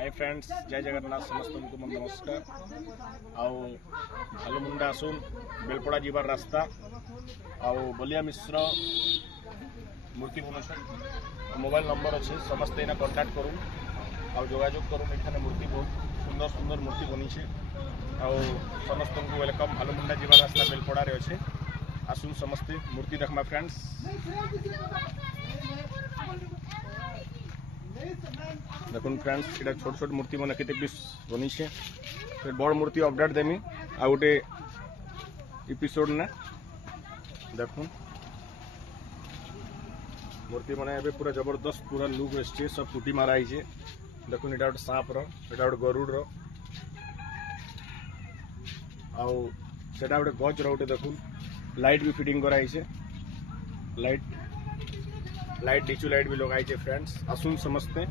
Hi friends, जय जगन्नाथ समस्त को मन नमस्कार। आउ भालुमुंडा आसुन बेलपड़ा जीवार रास्ता आउ बलिया मिश्र मूर्ति बनौछन। मोबाइल नंबर अच्छे समस्ते इना कांटेक्ट करूँ आउ जोगाजोग करूँ। एखाने मूर्ति बहुत सुंदर सुंदर मूर्ति बनी है आउ समस्त को वेलकम। भालुमुंडा जीवार रास्ता बेलपड़ा रे अच्छे, आसुन समस्ते मूर्ति देखमा फ्रेंड्स। देखुन फ्रेंड्स, इटा छोट छोट मूर्ति मैंने केते पीस बनी है। फिर बड़ मूर्ति अपडेट देमी आ गोटे एपिसोड ने देखुन मूर्ति मैंने एबे पूरा जबरदस्त पूरा लुक एसছে, सब पुटी मारा है। देखुन इटा गोटे सांप रो, इटा गोटे गरुड़ रो आउ सेटा गोटे गज रो गोटे। देखुन लाइट भी फिटिंग कराई है, लाइट डीचू लाइट भी लगाई है फ्रेंड्स। आसुन समस्ते